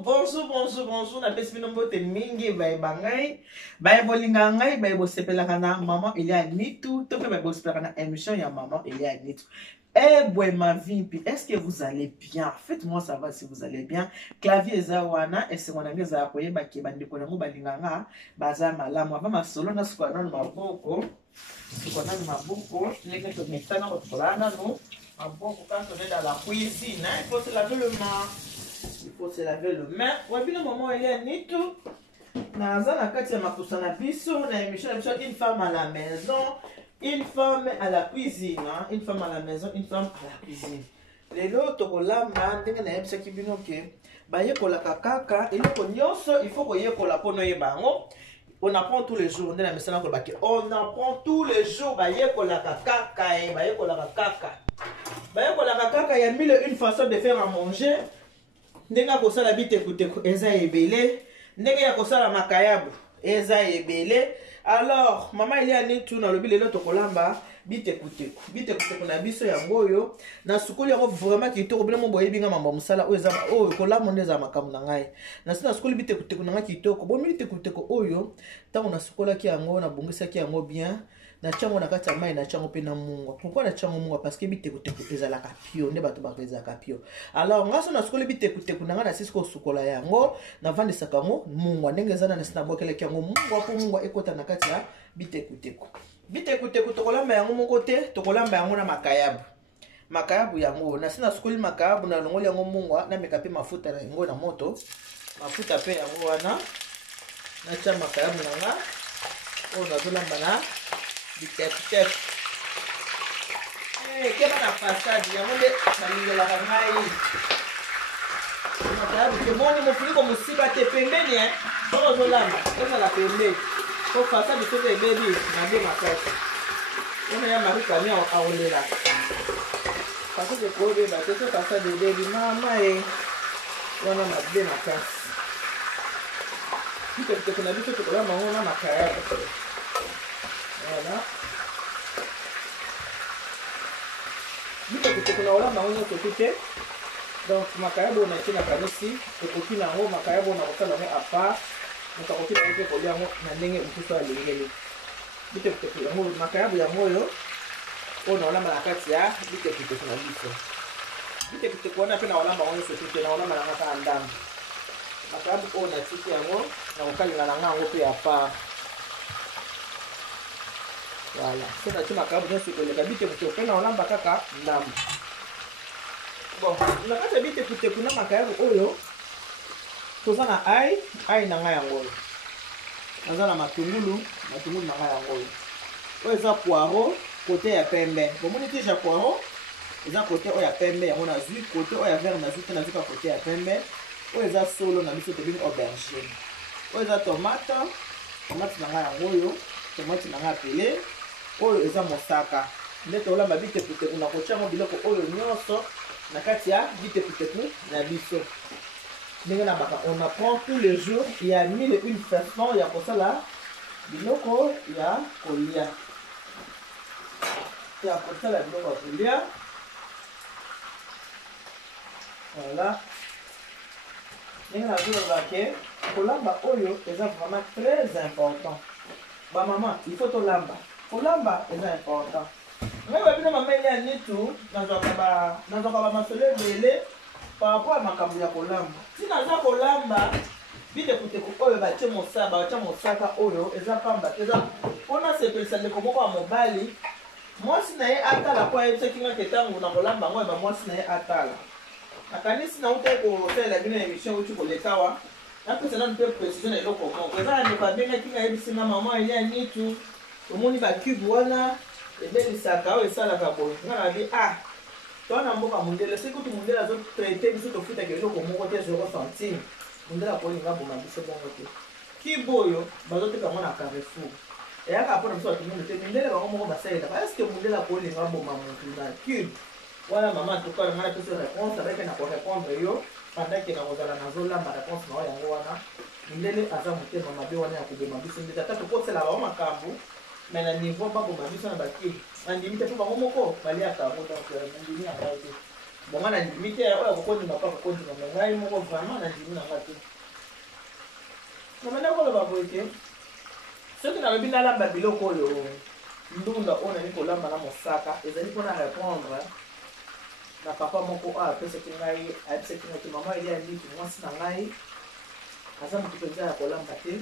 bonjour. Na pesi bino mbote mingi bayeba ngai, bayebolingaka ngai, bayebosepelaka na maman Elia Nitu, to pe bayebosepelaka na émission ya maman Elia Nitu. Eh boy ma vie, puis est-ce que vous allez bien? Faites-moi savoir si vous allez bien. Clavier Zawana, et c'est mon ami Zakoye, baki bandiko nango balinganga, baza malamu. Avant ma solo na sukwana na maboko, sukwana na maboko, leke to metana otolana no. Maboko quand on est dans la cuisine, hein, il faut se laver le main. Il faut se laver le main. Ouais, puis le moment il y a Nitu. Naza na kati ya makusana biso, na émission une femme à la maison. Une femme à la cuisine, hein? Une femme à la maison, une femme à la cuisine. Les autres, il faut on apprend tous les jours. On apprend tous les jours. Il y a mille une façon de faire à manger. Nenga kosala bitekuteko eza ebele. Nenga kosala makayabu eza ebele. Alors, maman Elia Nitu na lobi lelo tokolamba bitekuteko na biso ya ngoyo na sukoli yango vraiment kitoko bile mo boyebi nga mambo musala oyo eza oyo kolamba ndeza makamu na ngai na sina sukoli bitekuteko na ngai kitoko bo bitekuteko oyo tango na sukola ki yango na bongisa ki yango bien na chango na kati ya mai na chango pe na mungwa. Pourquoi na chango mungwa? Parce que bitekuteko ezalaka pio nde bato bakozaka pio. Alors ngaso na sukoli bitekuteko na nga na sisiko sukola yango na vandisaka yango mungwa ndenge ezana na sina bokele ki yango mungwa po mungwa ekota na kati ya bitekuteko. Bitekuteko tokolamba yango moko te, tokolamba yango na makayabu yango na sina sukoli makayabu na longoli yango mungwa na meka pe mafuta na yango na moto. Mafuta pe yango wana na cha makayabu na nga o na zolamba na bitekuteko. Kema na fasadi yango nde nalingelaka ngai. Makayabu ke moni mofuniko mosiba te pembeni soko zolamba ezala pembeni. Faut faire ça de ce que baby n'a bien ma tête. On a ma rue à Olela. Parce que pour les bâtiments, c'est ça de baby maman et on a ma bien ma tête. Tu peux n'habiter que là, on a ma carrière. Voilà. Tu peux que là, on a occupé. Donc ma carrière on a été la ici. Et aucune en haut, ma carrière on a refait à part. Mutakoki na yeke kolia ngo na ndenge mpuso alingeli bitekuteko yango makayabu yango oyo oyo naolamba na kati ya bitekuteko na biso bitekuteko wana mpe na olamba ngo nyonso tute na olamba na nga kaka ndambo makayabu oyo natiki yango na kokalinga na nga yango mpe ya part voilà so nati makayabu nyonso koleka bitekuteko mpe na olamba kaka ndambo bon na kati ya bitekuteko na makayabu oyo toza na ai na ngai yango oyo naza na matungulu na ngai yango oyo eza poiro kote ya pembe bomoni tija poiro eza kote oyo ya pembe yango nazwi kote oyo ya vert nazwi te nazwi ka kote ya pembe oyo eza solo na biso tobini aubergine oyo eza tomate na ngai yango oyo tomate na ngai apele oyo eza mosaka nde tolamba bitekuteko na kotia yango biloko oyo nyonso na kati ya bitekuteko na biso. On apprend tous les jours, il y a mille et une façons, il y a pour ça là, biloko, il y a kolia. Il y a pour ça là, biloko kolia. Voilà. Il y a que kolamba oyo est vraiment très important. Bah maman, il faut to lamba. Kolamba est important. Mais oui, maman, il y a ni tout, dans un masole belé. Par rapport à ma caméra kolamba, si naza kolamba, bitekuteko oyo batie mosaka oyo eza pamba eza ona sepelisa ndeko moko ya mobali mwasi na ye atala po ayebisaki nga ketango na kolamba ngo eba mwasi na ye atala nakanisi na uta kosalela bino émission uti kolekawa napesa nanu mpe précision na eloko moko eza na ndeko abengaki nga ayebisi nga mama Elia Nitu omoni bacube wana ebelisaka oyo esalaka boye nga nabi twana mboka mundele c'est que tout monde a zo traiter biso to futa kelo ko moko te 0 centime mundela ko linga boma biso bongo te kiboyo bazo te kama na Carrefour et aka pona biso tout monde te mundele ba moko basaida est-ce que mundela ko linga boma mundela cube voilà maman to ka ngana pesa réponse avec na ko répondre yo pendant que na kozala na zo lamba réponse na yango wana mundele aza mutema mabe wana ya kubema biso ndeta to ko sela ba makambu mais na niveau pas boma biso na baki andimi te po ba moko bali aka mo donc ndimi aka te bon on a limité oya kokondima pa kokondima mais ngai moko vraiment na ndimi nanga te na maintenant koloba boye te soki nalobi nalamba biloko oyo ndunda oyo nali kolamba na mosaka ezali mpona répondre na papa moko oyo apesaki ngai ayebisaki ngai te mama eli aliki mwasi na ngai aza motu mpenza ya kolamba te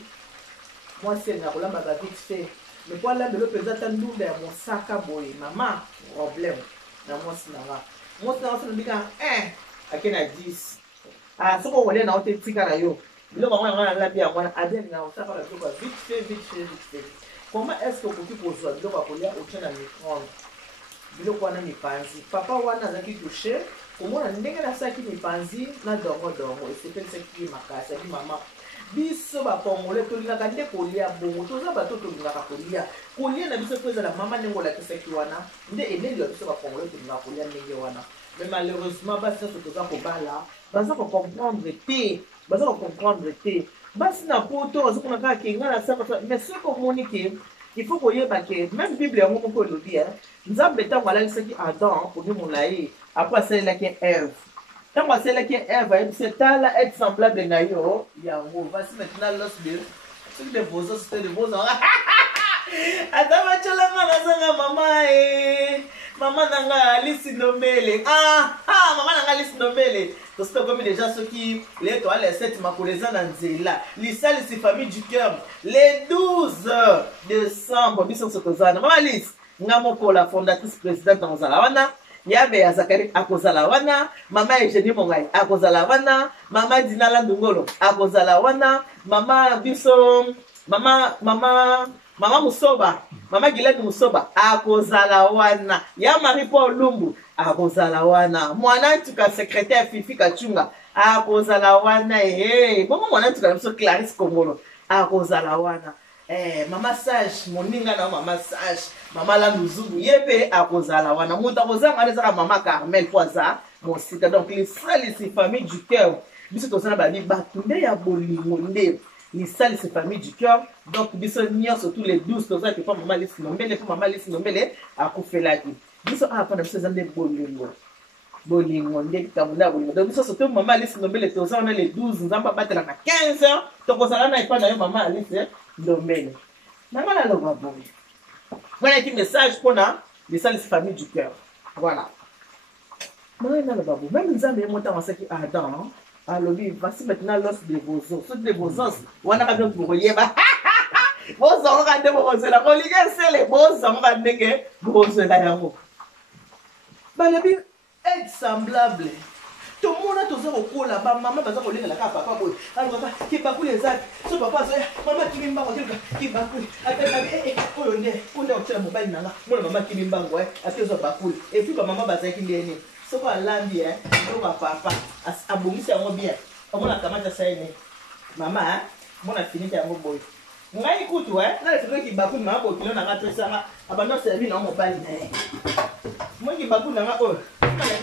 mwasi elinga kolambaka vite fait mais po alambelo mpenza ata ndunda ya mosaka boye mama problème na mwasi na nga mwasi na nga so nabika ake na 10 soki okolia na yo te tika na yo biloko yango yango nalambi yango wana adelinga osaka na biloko ya vite fait comment est ce que okoki kozwa biloko ya kolia otie na micro-ondes biloko wana mipanzi papa wana azalaki touché komona ndenge nasalaki mipanzi na dongo esepelisaki makasi abi mama biso bakongole tolingaka nde kolia bongo toza bato tolingaka kolia na biso mpo ezala mama ndenge olakisaki wana nde eleli ya biso bakongole tolingaka kolia ndenge wana mais malheureusement basi nyonso toza kobala baza kocomprendre te basi na poto bazokona kaka kenga na saka mais soki omoni ke il faut koyeba ke même bible yango moko elobi nzambe ntango alalisaki adam kodimola ye apres asalelaki eve ntango asalelaki eve ayebisi tala être semblable na yo yango voici maintenant l'os de soki de vos os te de vos os ata bacholanga nazanga mama nanga Alice Ndombele mama nanga Alice Ndombele tosi comme déjà soki les toiles les 7 makoleza na nzela lisalisi famille du cœur les 12 décembre biso sokozana mama Alice nga moko la fondatrice présidente ozala wana yabe ya Zakari akozala wana mama Eugénie Mongai akozala wana mama Dinala Ndungolo akozala wana mama biso mama Musoba mama Gilene Musoba akozala wana ya Marie Paul Lumbu akozala wana mwana ntuka secrétaire Fifi Kachunga akozala wana bongo mwana ntuka biso Clarisse Kongolo akozala wana mama Sage moninga na mama Sage mama Landuzungu yebe akozala wana muta kozanga ezaka mama Carmel Poisa mosika donc les salisi famille du cœur biso tozana ba batu nde ya bolingo nde les salisi famille du cœur donc biso nyonso tous les 12 tozana ke pa mama Alice Ndombele po mama Alice Ndombele akufelaki biso apa na biso zande bolingo nde kamuna bolingo donc biso surtout mama Alice Ndombele tozana les 12 nzamba batela na 15h tokozala na epa na yo mama Alice Ndombele nanga na loba boye voilà qui message pour les salisi famille du cœur voilà moi na loba boye même nzambe ye mota wasaki Adam alobi voici maintenant l'os de vos os ceux de vos os wana ka bien pour yeba bozo ka nde bozela ko ligesele bozo ka ndenge bozela yango balobi être semblable tout le monde toza kokola ba mama baza kolengela ka papa boy alors papa ki bakuli ezaki so papa zo mama kimi mbango ki bakuli ataka oyo nde onde otela mobali nanga mona mama kimi mbango atezo bakuli et puis ba mama bazaki ndeni soko alambi ndoko papa abongisi yango bien omona kamata saine mama mona finita yango boy ngai kutu na le ki bakuli mama bo kilo nanga pesanga abando servi na mobali na moi ki bakuli nanga oyo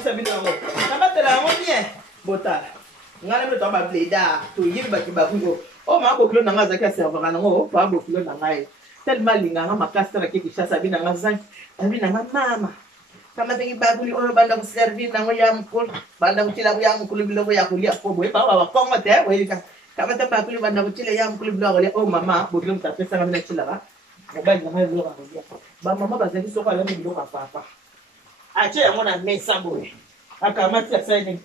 na bino yango kamatela yango bien botala ngala mbe to ba bleda to yiba ki bakuli o mama bo kilo nanga zaki servera nango pa bo kilo nanga tellement linganga makasta na kiki chasa bina nga zanki abina mama kama tengi bakuli oyo banda ku servir nango ya mkulu banda kuchila ya mkulu biloko ya kulia ko boy ba wa kongo te welika kama te bakuli banda kuchila ya mkulu biloko ya o mama bo kilo mtapesa kama chila ba mobali nanga biloko ya kulia ba mama bazali soko ala mi biloko papa ache yango na mesa boy akamati asaini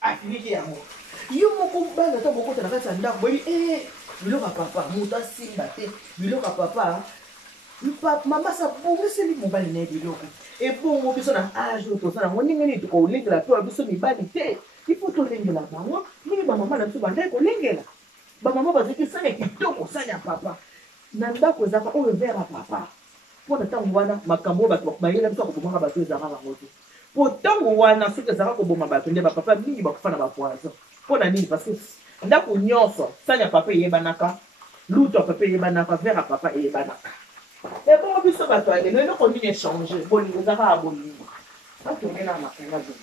afiniki yango yo moko banda to moko tana kati ndako boy biloko papa muta simba te biloko papa mama sa bongisi li mobali na biloko et bongo biso na âge tozana ngo ndenge nini tokolengela to biso mibali te il faut tolengela bango mingi bamama na biso bandai kolengela bamama bazaki sanya kitoko sanya papa na ndako ezaka oyo vera papa mpo na ntango wana makambo oyo bato bayela biso akobomaka bato ezaka bango te po ntango wana soki ezaka koboma bato nde bapapa mingi bakofa na bapoison mpo na nini parce ndako nyonso sanya papa eyebanaka luto ya papa eyebanaka vera papa eyebanaka et bon biso bato alelo eloko nini echange bolingo ezaka ya bolingo batonge na makenga zo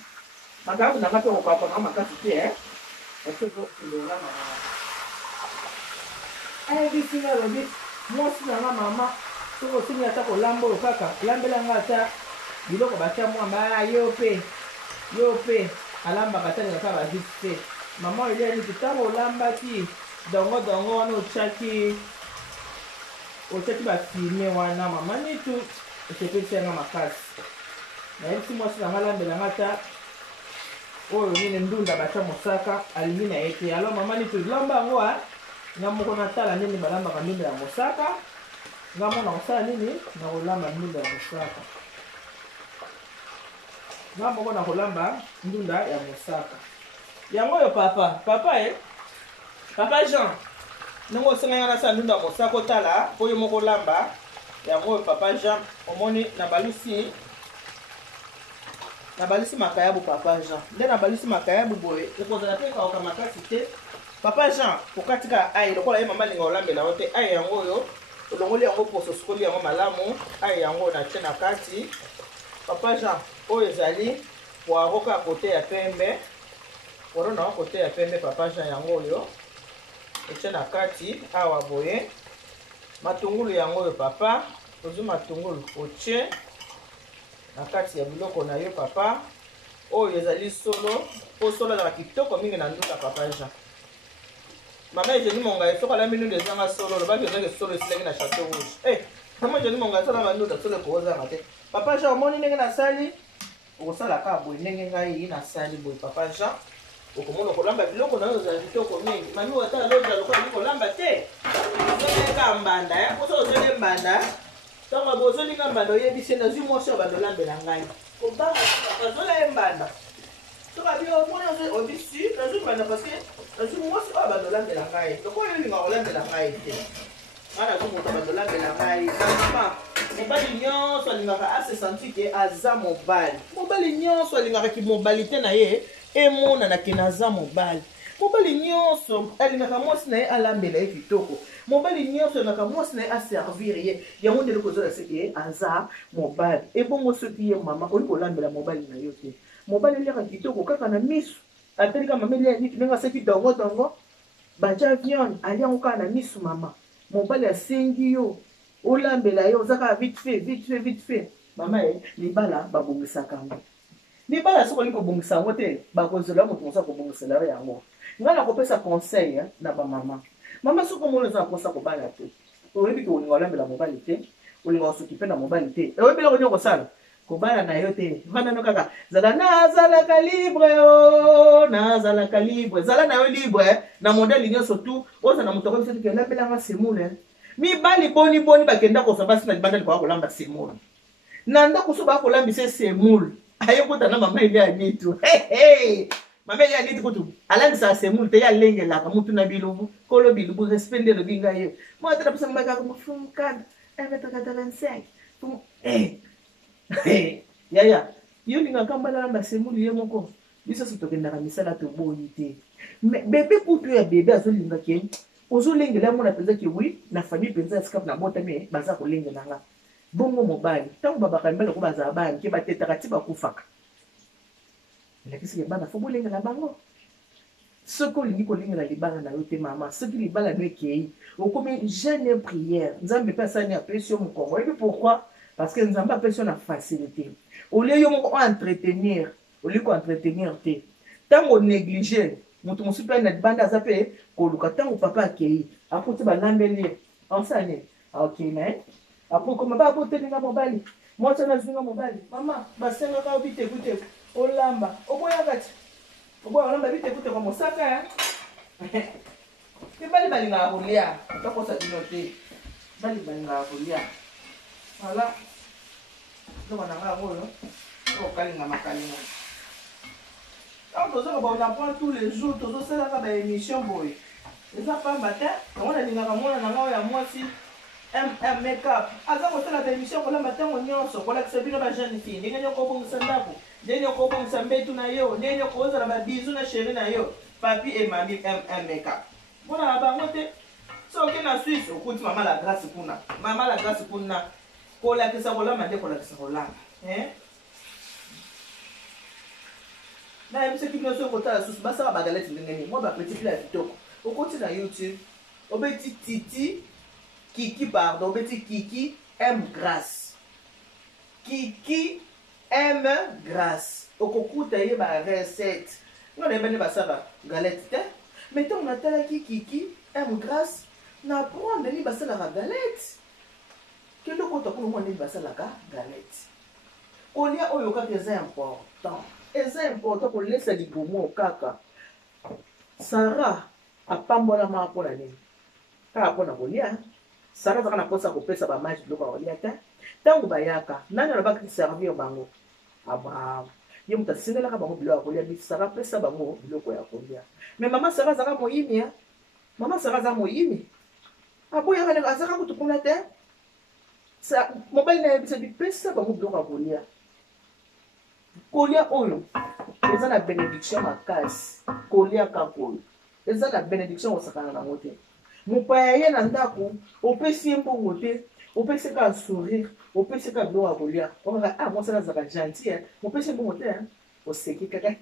makambo nanga mpe kokapanga makasi te bisinga lobi mwasi nanga mama soko osingi ata kolamba oyo kaka lambelanga ata biloko batya mwamba yo mpe yo pe alambaka talingaka ba vite fait maman ile ni kitamo olambaki dongo dongo wana ochaki ba filme wana mama nitu esepetisanga makasi nayebisi mwasi nanga alambelanga ta oyo nini ndunda batya mosaka alingi na ye te alors mama nitu lamba yango nga moko natala ndenge balambaka ndunda ya mosaka nga mona kosala nini na kolamba ndunda ya mosaka nga moko na kolamba ndunda ya mosaka yango oyo papa papa Jean ndenge osenganga nasala ndunda ya mosaka otala oyo moko lamba yango oyo papa Jean omoni nabalisi makayabu papa Jean nde nabalisi makayabu boye ekozala te kaoka makasi te papa Jean kokatika ai lokola ye mama linga olambela yo te ai yango oyo olongoli yango poso sokoli yango malamu ai yango natie na kati papa Jean oyo ezali poaroka kote ya pembe poro na kote ya pembe papa Jean yango oyo etie na kati awa boye matungulu yango oyo papa ozwi matungulu otie na kati ya biloko na yo papa oyo ezali solo po solo ezalaka kitoko mingi na nduka papa Jean mama ejeni mongai soki alambi nduda ezanga solo lobaki ozaki solo esilaki na chateau rouge mama ejeni mongai solamba nduda solo ekozanga te papa Jean omoni ndenge nasali okosalaka boye ndenge ngai nasali boye papa Jean okomona kolamba biloko na yo ezala kitoko mingi mami ata loja lokola kolamba te ozoleka mbanda poso ozole mbanda ntango bozolinga mbanda oyebisi nazwi mwasi oyo bandolambela ngai kobanga azola ye mbanda soka bi omoni obisi nazwi mbanda parceke nazwi mwasi oyo bandolambela ngai lokola olinga kolambela ngai te nga nazwi moto bandolambela ngai mama mobali nyonso alingaka ase senti ke aza mobali mobali nyonso alingaka kimobalite na ye emonana ke naza mobali mobali nyonso alingaka mwasi na ye alambela ye kitoko mobali nyonso alingaka mwasi na ye aservir ye yango ndele kozola seke ye aza mobali ebongo soki ye mama oli kolambela mobali na yo te mobali eliaka kitoko kaka na misu atelika mama elia niki ndenge aseki dongo baja viande aliango kaka na misu mama mobali asengi yo olambela yo oza kaka vite fait mama ye libala babongisaka yango libala soki olingi kobongisa yango te bakozela moto mosusu akobongisela yo yango ngai nakopesa conseil na bamama mama soki omona oza na mposa kobala te oyebi ke olinga olambela mobali te olinga osokipe na mobali te oyebi eloko nini kosala kobala na yo te vanda no kaka zala nazalaka libre zala na yo libre na modele nyonso tu oza na moto akobiso ke olambelanga semule mibali boni bakenda kosa basi na libanda likoka kolamba semule na ndako so bakolambisa semule ayekota na mama eli anitu mama eli anitu kutu alambisa semule te yalengelaka mutu na bilubu kolo bilubu respect nde lobi ngai ye mo atala pesa mbaka mfumkana 1m85 yaya yo lingaka mbala lamba semule ye moko biso so tokendaka misala toboyi te bebe kutu ya bebe azolingaki ozolengela mona mpenza ke wi na famille mpenza ya sikapu na botami baza kolengelanga bongo mobali ntango babaka mibali ko bazala bana ke batetaka ti bakufaka elakisike bana fo bolengela bango soki olingi kolingela libala na yo te mama soki libala no ekei okomi jeune prière nzambe mpe asani apesi yo mokongo oyebi pourquoi parce que nzambe apesi yo na facilité olie yo moko oentretenir olingi koentretenir te ntango onéglige moto mosusu mpe na libanda aza mpe koluka ntango papa akei akuti balambeli ansani akei na ye apo koma babotelinga mobali mwasi nazinga mobali mama basengaka bitekuteko olamba oboyaka ti oboya olamba bitekuteko mosaka ya mpe bali balingaka kolia tokosa bino te bali balingaka kolia wala eloko na ngai oyo okalinga makalinga ntango tozoka baonappoint tous les jours tozosalaka baémission boye eza pamba te yango nalingaka mwana na ngai oyo ya mwasi makeup aza kosala baémission kolamba ntango nyonso kolakisa bino bajeune fille ndenge nyoko obongisa ndako ndenge nyoko obongisa mbetu na yo ndenge nyoko ozala babizu na sheri na yo papi emami makeup mpona na bango te soki na Suisse okuti mama la grâce kuna kolakisa kolamba nde kolakisa kolamba nayebisaki bino soki kotala susu basala bagalete ndenge nini mwa bapetit pila ya kitoko okoti na YouTube obeti Kiki obeti Kiki aime grâce. Kiki aime grâce. okokuta ye ba recette nga na yebani basala galette te mais ntango natalaki Kiki Grâce na apprendre ndeni basalaka galette kende okota kuna mwa ndeni basalaka galette kolia oyo kaka eza important kolesa libumu kaka Sarah apambolama mpona nini kaka mpona kolia Sarah azaka na mposa kopesa bamage biloko ya kolia te ntango bayaka nani alobaki servir bango Abraham ye moto asengelaka bango biloko ya kolia Sarah apesa bango biloko ya kolia mais mama Sarah azaka moyini mama Sarah aza moyini aboyaka azaka kutu kuna te mobali na yebisa bipesa bango biloko ya kolia kolia oyo eza na bénédiction makasi kolia kaka oyo eza na bénédiction osakana nango te mopaya ye na ndako opesi ye mbongo te opesi ka sourire opesi ka biloko ya kolia okaka mwasala azaka gentil mopesi mbongo te oseki kaka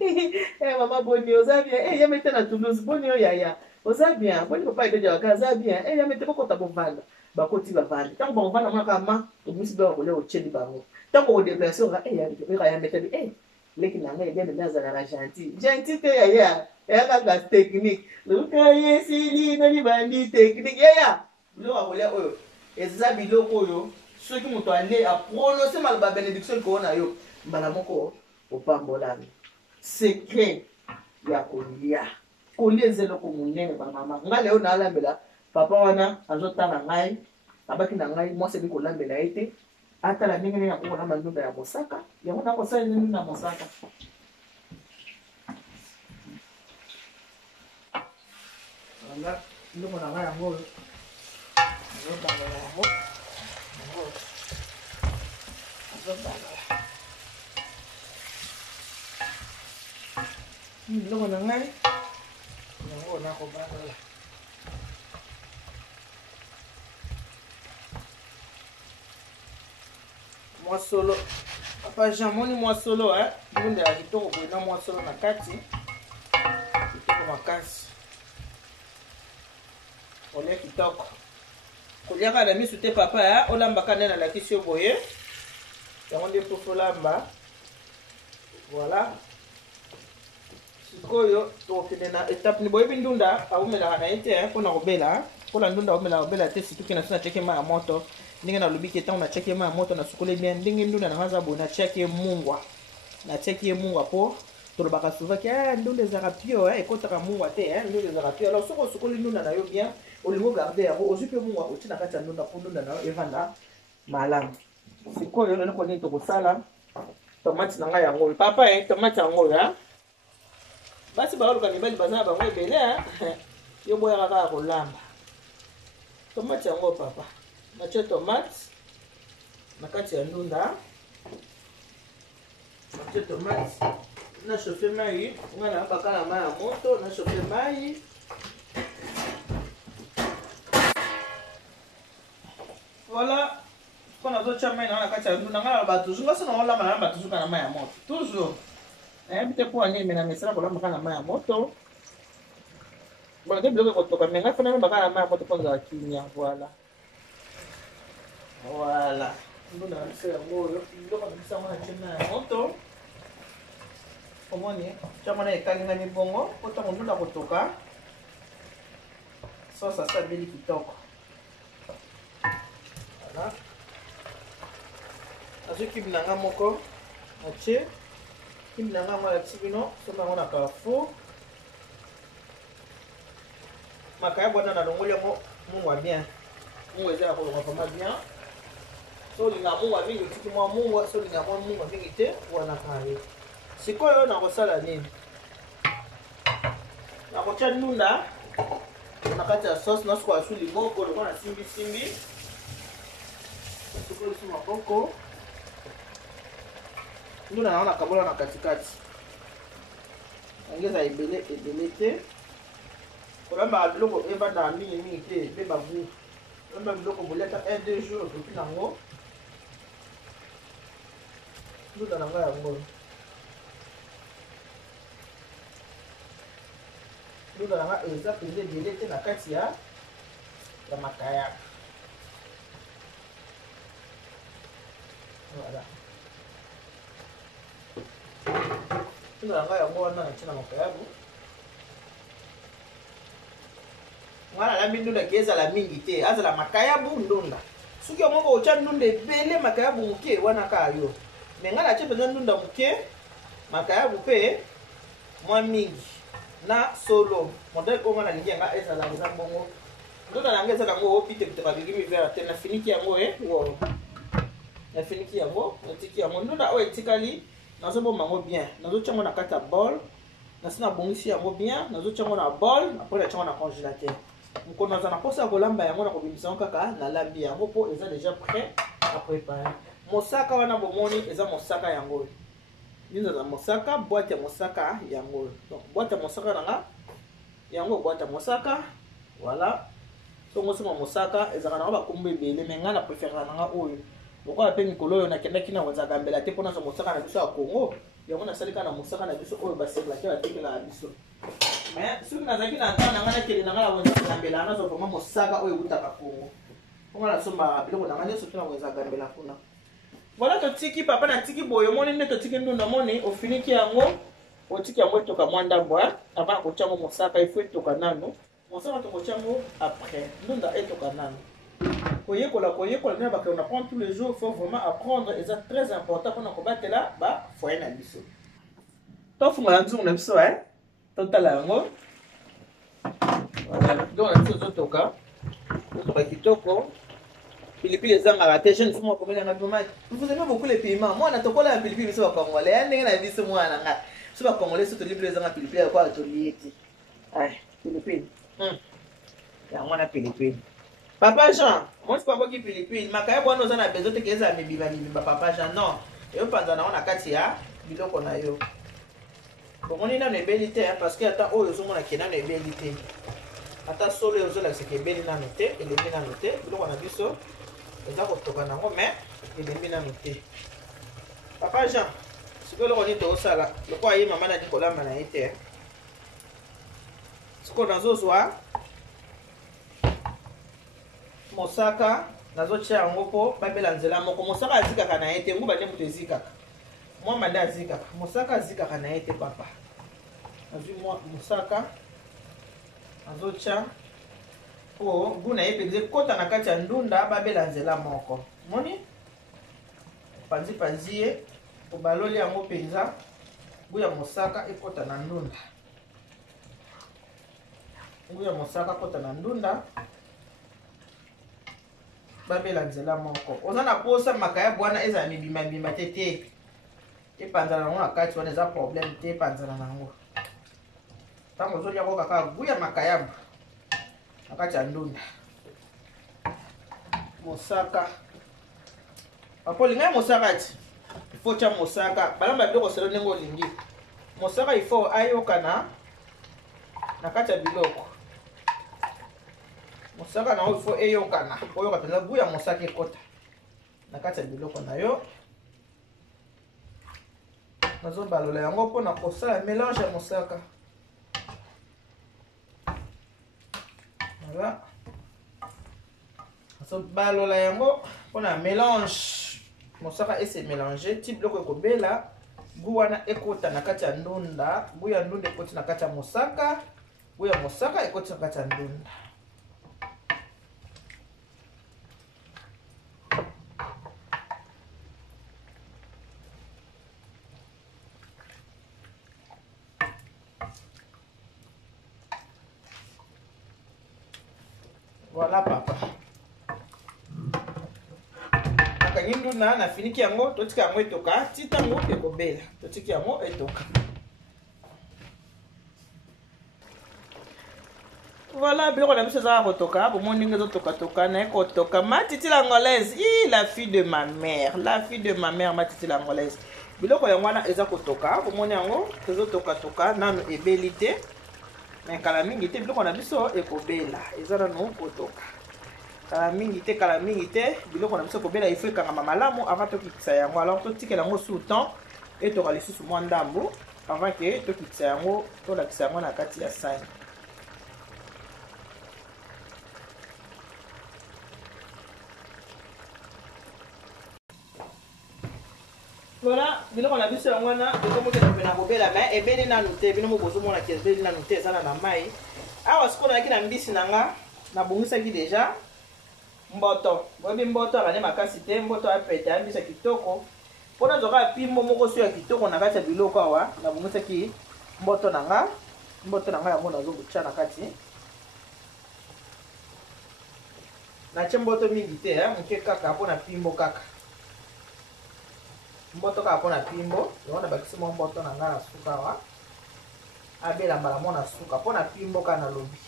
mama boni oza bien yame te na Toulouse boni oyo yaya oza bien boni papa edejaka aza bien yame te kokota bovanda bakoti bavandi ntango bakovanda monaka ma omisi biloko ya kolia otyeli bango ntango odeplace oka yame te leki na ngai bien azalaka gentil te yaya eyakaka technique luka yesili nalibandi technique yaya biloko ya kolia oyo eza biloko oyo soki moto ale aprononce maloba bénédiction likolo na yo mbala moko opambolami secret ya kolia eza eloko monene bamama ngai leo naalambela papa wana azotala ngai abaki na ngai mwasi eli kolambela ye te atala ndenge nini akokolamba ndunda ya mosaka yango nakosala ndunda ya mosaka ndongo na ngai yango oyo azobangela yango azobangela ndongo na ngai yango nakobangela mwasolo papa Jean moni mwasolo ndunda ya kitoko boye na mwasolo na kati kitoko makasi kolia kitoko kolia kaka na misu te papa olambaka nde nalakisi yo boye yango nde mposo olamba voilà sikoyo tokokende na étape ni boyebi ndunda aomelaka na ye te mpona kobela mpona ndunda aomelaka kobela te situki na so natiaki mai ya moto ndenge nalobi ke ntango natiaki mai ya moto nasukoli bien ndenge ndunda nanga aza boye natiaki ye mungwa mpo tolobaka souvaki ndunda ezalaka pio ekotaka mungwa te ndunda ezalaka pio alors soki osukoli ndunda na yo bien olingi ogarde yango ozwi mpe mungwa otie na kati ya ndunda mpo ndunda na yo evanda malamu sikoyo eloko nini tokosala tomate na ngai yango oyo papa tomate yango oyo basi baoluka mibali baza na bango ebele yo boyaka kaka kolamba tomate yango papa natie tomate na kati ya ndunda natie tomate na chauffe mai nga na bakala mai ya moto na chauffe mai voilà mpo nazotia mai na kati ya ndunda nga na ba toujours ngasi na olamba na ba toujours kana mai ya moto toujours nayebi te mpo ani emena mesala kolamba kaka na mai ya moto bona te biloko ekotoka me ngai fana mebaka na mai ya moto mpo nzala kimia voilà ndunda na biso yango oyo biloko na biso yango natie mai ya moto omoni ntango na ekalingani bongo mpo ntango ndunda kotoka sosa asabeli kitoko voilà azwi kibi na nga moko natie kibi na nga ngo alakisi bino somba yango na carrefour makaya bwana nalongoli yango mungwa bien mungwa eza ya kolonga vraimen bien so olinga mungwa mingi otiki mwa mungwa so olinga mwa mungwa mingi te wana kaye sikoyo nakosala nini nakotia ndunda na kati ya sauce nasokola su liboko lokola na simbisimbi sikoyo su maboko ndunda nango nakabola na katikati angeza ebele te kolamba biloko evanda mingi te mpe bagu kolamba biloko boleta 1-2 jours ekoki nango ndunda nango yango ndunda nanga eza mpenza ebele te na kati ya makaya voilà tunda ngai yango wana na tina makayabu ngana lambi ndunda kezala mingi te azala makayabu ndunda suki moko ocha ndunda ebele makayabu muke wana ka yo me ngana che penza ndunda muke makayabu pe mwa mingi na solo modèle ko ngana lingi nga ezala za bongo ndunda nanga ezala ngo pite bitaka bigimi vera te na finiki yango wo na finiki yango otiki yango ndunda o etikali nazo bomba ngo bien nazo tchango na kata bol na sina bongisi yango bien nazo tchango na bol après la tchango na congélateur mkono za na posa kolamba yango na kobimisa kaka na lambi yango po eza déjà prêt à préparer mosaka wana bomoni eza mosaka yango ninza za mosaka boîte ya mosaka yango donc boîte ya mosaka nanga yango boîte ya mosaka voilà songo sima mosaka ezaka na ba kombe belé mais nga na préférer nanga oyo pourquoi pe mikolo oyo nakendaki na wazaka mbela te mpona so mosaka na biso ya Congo yango nasalika na mosaka na biso oyo baseblaki batekela na biso mais soki nazalaki na ntan na ngai nakende na ngai na wenzaka mbela nazo vraiment mosaka oyo ekutaka Congo mpo nga nasomba biloko na ngai nyonso mpe na wenzaka mbela kuna voilà totiki papa natiki boye omoni nde totiki ndunda moni ofiniki yango otiki yango etoka mwa ndambo avant kotia yango mosaka ifo etoka nano mosaka tokotia yango après ndunda etoka nano koyekola na bakelo na prendre tous les jours il faut vraiment apprendre et c'est très important pour combattre là ba foyer na biso to funga nzungu na biso totala yango voilà donc na biso zotoka kitoko pilipili ezanga te jeune fuma komela na tomate vous aimez beaucoup les piments moi na tokola ya pilipili biso ba congolais ya ndenge na biso mwana nga so ba congolais so to libre ezanga pilipili kwa to lieti pilipili ya mwana pilipili Papa Jean, moi je pas qui pilipili makayabu wana ozana besoin te keza mibimba papa Jean non yo panza na ona kati ya biloko na yo bomoni na nebeli te parce que ata oyo zomona kena na ebeli te ata solo yo zola seke ebeli na note elembi na note biloko na biso eza kotoka nango mais elembi na note papa Jean siko loko ni to osala loko aye mama na dikolamba na ete siko nazozwa mosaka nazotia yango po babela nzela moko mosaka azikaka na ete nguba nde moto ezikaka mwa manda azikaka mosaka azikaka na ete papa azwi mosaka azotia po guna ye mpenza ekota na kati ya ndunda babela nzela moko moni panzi ye obaloli yango mpenza nguya mosaka ekota na ndunda nguya mosaka kota na ndunda babela nzela moko oza na posa makayabu wana ezala mibimba te epanzana nango na kati wana eza problème te epanzana nango ntango ozolia ko kaka guya makayabu na kati ya ndunda mosaka papo olingai mosaka ti ifo tia mosaka balamba biloko selo ndenge olingi mosaka ifo ayokana na kati ya biloko mosaka na oyo ifo eyokana oyoka mpenza guya mosaka ekota na kati ya biloko na yo nazobalola yango mpona kosala mélange ya mosaka voilà nazobalola yango mpona mélange mosaka ese mélange ti biloko ekobela gu wana ekota na kati ya ndunda gu ya ndunda ekoti na kati ya mosaka gu ya mosaka ekoti na kati ya ndunda voilà papa nakangi ndunda na finiki yango totika yango etoka ti ntango ekobela totiki yango etoka voilà biloko na biso ezaka kotoka bomoni ndenge ezotoka na ekotoka matiti langolaise la fille de ma mère matiti langolaise biloko yango wana eza kotoka bomoni yango ezotoka nano ebeli te mais kala mingi te biloko na biso ekobela eza nano kotoka kala mingi te biloko na biso ekobela ifo ekangama malamu avant tokitisa yango alors totikela yango sous temps etoka lisusu mwa ndambo avant ke tokitisa yango tolakisa yango na kati ya sani Voilà, biloko na biso yango wana ekomokela mpe na kobela me ebeli nanu te bino bozomona ke ebeli nanu te ezala na mai. Awa sikoyo nayaki na mbisi na nga nabongisaki deja mboto. Boyebi mboto akane makasi te, mboto apete ambisa kitoko. Mpona nzoka pimbo moko so ya kitoko na kati ya biloko awa nabongisaki mboto na nga. Mboto na nga yango nazobutya na kati. Natie mboto mingi te, moke kaka mpona pimbo kaka. Mboto kaka mpona pimbo, yango nabakisi mwa mboto na nga na suka awa. Abela mbala mwa na suka mpona pimbo kaka na lobi.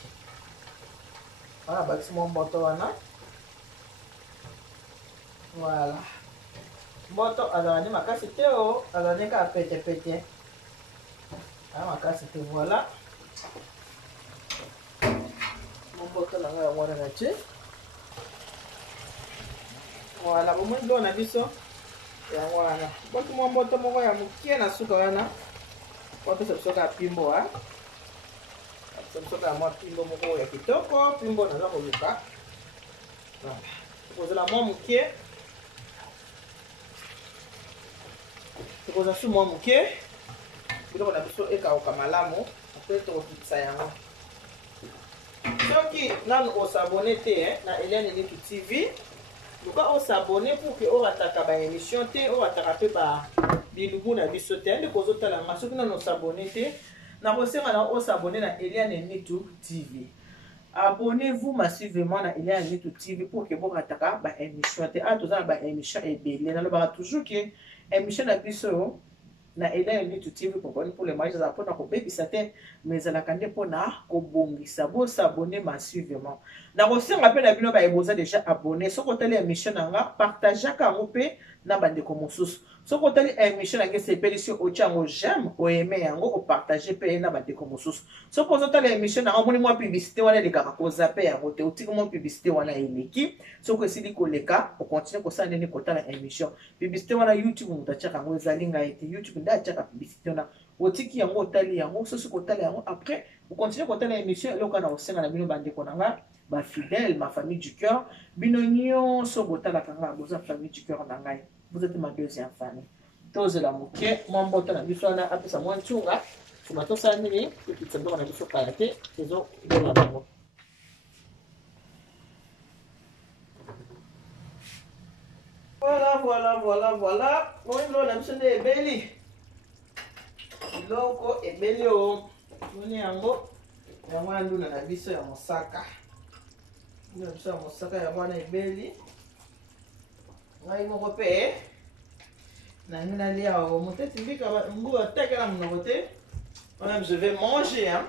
Wana bakisi mwa mboto wana. Voilà. Mboto azala ni makasi te o, azala ni kaka pete pete. Makasi te voilà. Mboto na nga yango wana na tie. Voilà, bomoi biloko na biso yango wana. Boki mwa mboto moko ya mokie na suka wana. Apesa biso kaka pimbo ha. Apesa biso kaka mwa pimbo moko ya kitoko. Pimbo naza koluka. Tokozala mwa mokie. Tokozala su mwa mokie. Biloko na biso ekauka malamu. Apres tokokitisa yango. Soki nanu osabone te na Eliane Nitu TV. Luka osabone pour que orataka ba émission te, orataka pe ba bilubu na biso te. Ande kozotala nga soki nanu osabone te, na kosenga na osabone na Eliane Nitu TV. Abonnez-vous massivement na Eliane Nitu TV pour que orataka ba émission te. Toza ba émission ebele. Na lobaka toujours que émission na biso na Eliane Nitu TV pour le mariage za pona ko bebisa te mais za la kande pona ko bongisa bo s'abonner massivement na ko senga pe na bino ba eboza déjà abonné soko tali émission nga partager ka ngope na bande ko mosusu soko tali émission nga sepelisi o chango j'aime o aimer yango o partager pe na bande ko mosusu soko tali émission nga moni mo publicité wana le kaka ko zapper yango te otiki mo publicité wana eleki soko esili ko leka o continuer ko sala ni ko tala émission publicité wana YouTube mutachaka ngo ezali nga ete YouTube ndachaka publicité na otiki yango otali yango soso kotala yango après vous continuez kotala émission eloko na osenga na bino bande ko nanga ba fidèle ma famille du cœur bino nyonso botala kanga boza famille du cœur na ngai vous êtes ma deuxième famille tozela moke mwa mboto na biso wana apesa mwa ntunga sima tosala nini tokitisa biloko na biso kala te ezo ilola bango. Voilà. Moi, je vais vous donner ebeli. Biloko ebeli o. Moni yango. Yango na nduna na biso ya mosaka. Nduna biso ya mosaka ya mwana ebeli. Ngai moko pe. Na ngina lia o. Moteti mbika mbu atakela mnoko te. Moi, je vais manger hein.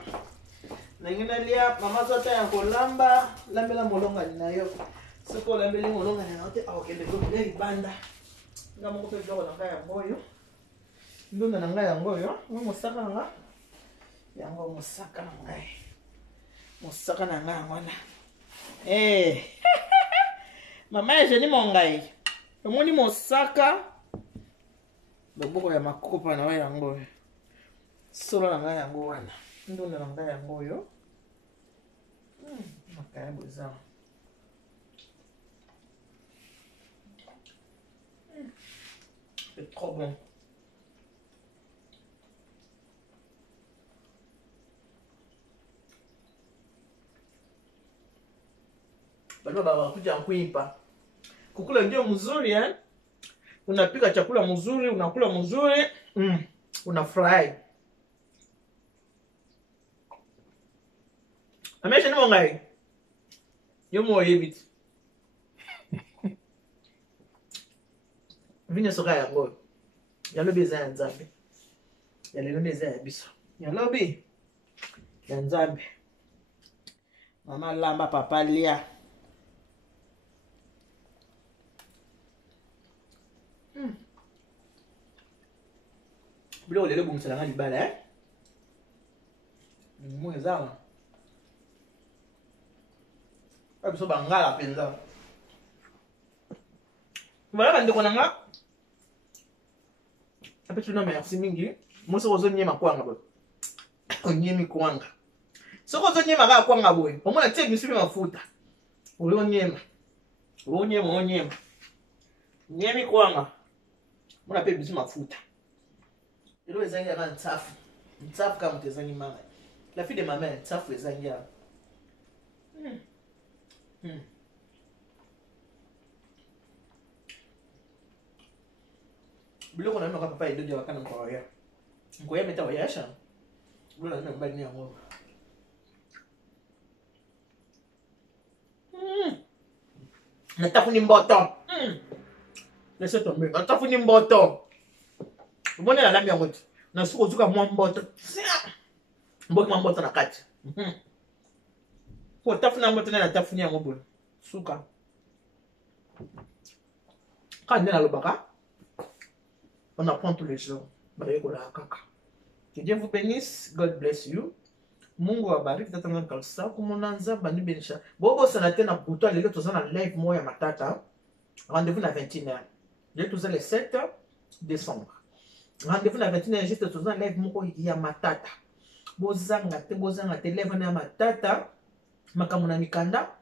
Na ngina lia mama zota ya kolamba, lambela molonga na yo. Soko lambeli molonga na yote akokende ko mbeli banda. Nga moko pe biloko na ngai yango oyo. Ndunda na ngai yango oyo. Ngo mosaka nga. Yango mosaka na ngai. Mosaka na ngai yango na. Mama ya jeni mongai. Omoni mosaka. Loboko ya makopa na yango oyo. Solo na ngai yango wana. Ndunda na ngai yango oyo. Makaya boza. C'est trop bon. Bado baba kuja kuipa. Kukula ndio mzuri eh? Unapika chakula mzuri, unakula mzuri, unafurahi. Amesha ni mongai. Yomo yebit. Vinya soka yango. Yalobi za nzambe. Yalobi za biso. Yalobi ya nzambe. Mama lamba papa lia. Bilo lele bumsala nga libala eh. Mo ezala. Abiso bangala penza. Voilà bande ko nanga. Après tu n'as merci mingi. Moi so ozonyema kwanga bo. Onyemi kwanga. So ozonyema ka kwanga boy. Omona tie misubi mafuta. Onyema. Onyema. Nyemi kwanga. On appelle bisou mafuta. Et là, ils ont un taf. Un taf comme tes animaux. La fille de ma mère, un taf, ils ont biloko na meka papa edo dia kana ngoya ngoya meta oyasha bula na mbali ni yango natafuni mboto laisse tomber natafuni mboto ubone na lambi yango na suko zuka mwa mboto mboto na kati ko tafuna mboto na tafuni yango bula suka kana lobaka. On apprend tous les jours. Que Dieu vous bénisse. God bless you. Mungu wabariki tatanga kalsa kumonanza bani benisha. Bobo sanate na buto lelo tozana live moya matata. Rendez-vous na 21h. Le tozana le 7 décembre. Rendez-vous na 21h juste tozana live moko ya matata. Bozanga te live na matata. Makamuna mikanda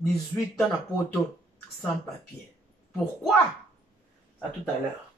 18 ans na poto sans papier. Pourquoi? À tout à l'heure.